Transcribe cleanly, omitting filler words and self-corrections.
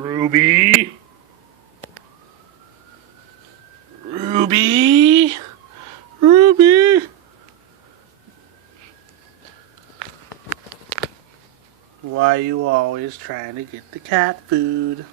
Ruby? Ruby? Ruby? Why are you always trying to get the cat food?